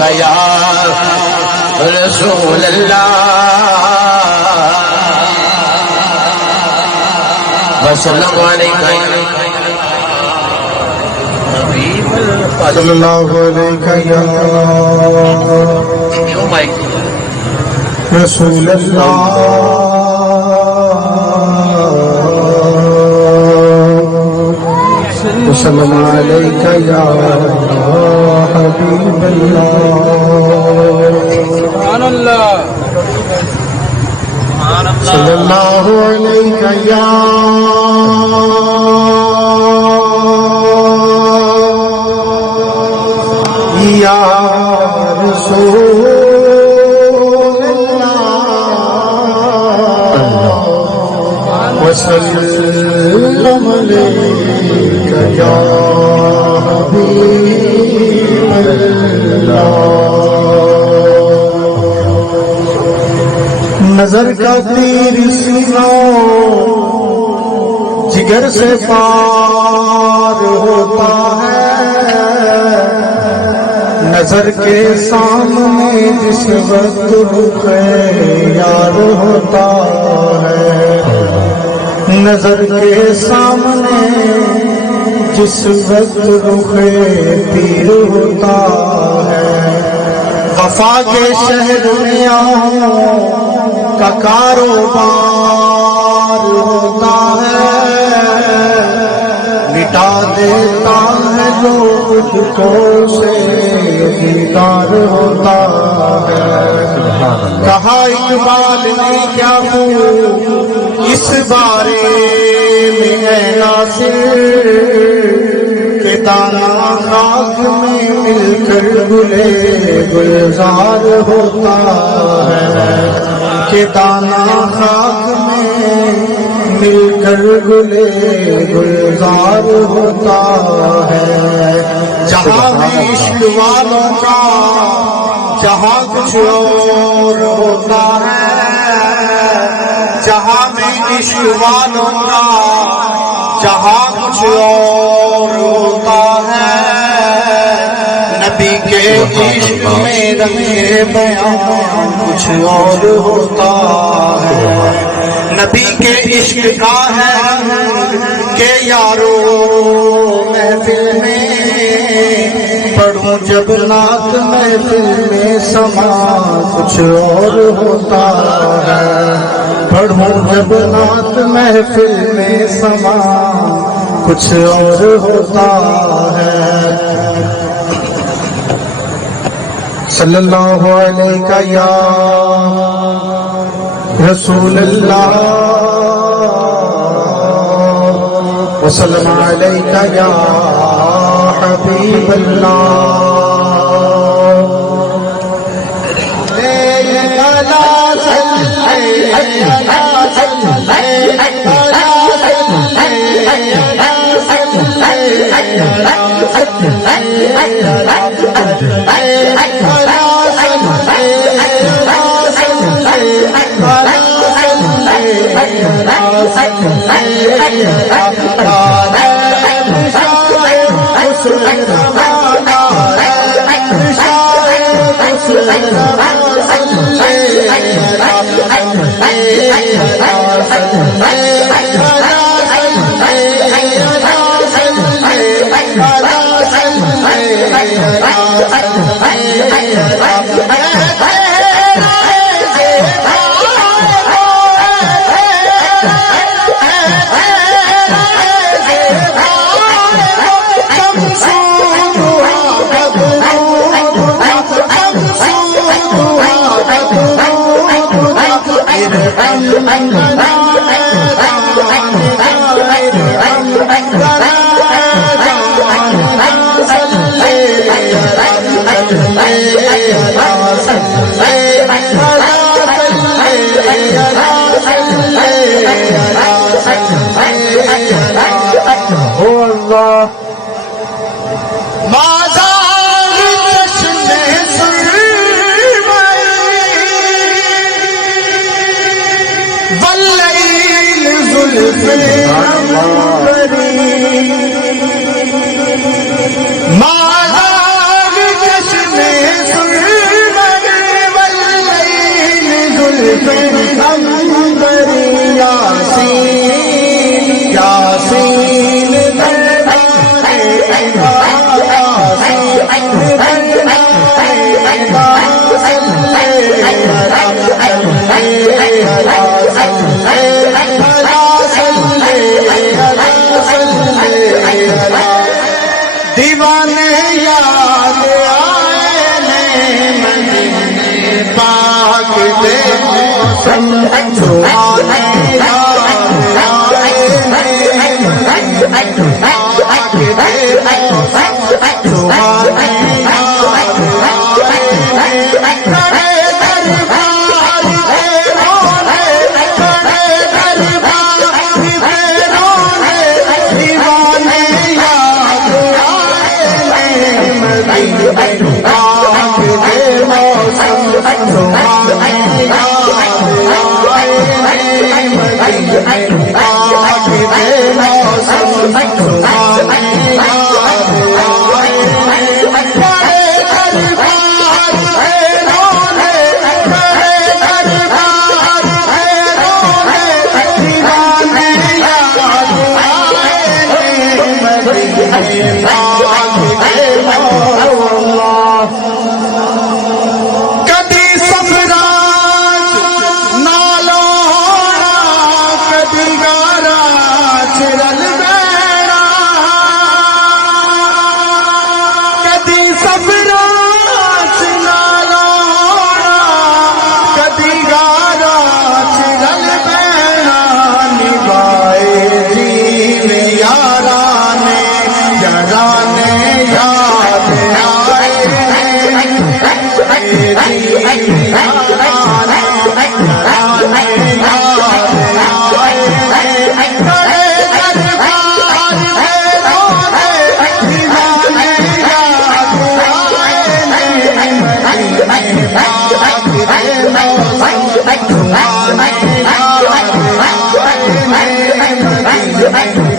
अलैका या रसूल अल्लाह वसल्लम अलैका सल्लल्लाहु अलैका या रसूल अल्लाह वसल्लम अलैका या हबीब अल्लाह सल्लल्लाहु अलैका या रसूल अल्लाह वसल्लम अलैका या हबीब अल्लाह। नजर का तीर सीनों जिगर से पार होता है, नजर के सामने जिस वक्त रुखे यार होता है, नजर के सामने जिस वक्त रुखे तीर होता है। वफा के शहर में आऊं का कारोबार होता है, मिटा देता है जो खुदको से दीदार होता है। कहा इकबाल ने क्या इस बारे में है नासिर के दाना खाक में मिलकर गुले गुलजार होता है, के दाना खाक में मिलकर गुले गुलजार होता है। जहाँ भी इश्क वालों का जहाँ कुछ और होता है, जहाँ भी इश्क वालों का जहाँ कुछ और होता है, नबी के इश्क में रंगे बयान कुछ और होता है। नबी के इश्क का है के यारो महफिल में पढ़ूं जब नात महफिल में समा कुछ और होता है, पढ़ूं जब नात महफिल में समा कुछ और होता है। सल्लल्लाहु अलैका या रसूल अल्लाह वसल्लम अलैका या हबीब अल्लाह। माला जश्न दीवाने याद आए ने मदीने पाक दे मौसम सुहाने याद आए ने मदीने पाक दे मौसम सुहाने याद आए ने खड़े दरबार पे रोने खड़े दरबार पे रोने दीवाने याद कदी सबराज नालो कदी गारा चिरल बैरा कदी सबराज नालो कदी गारा चिरल बैरा निभाए जीव यारा ने जराने याद आए Thank you.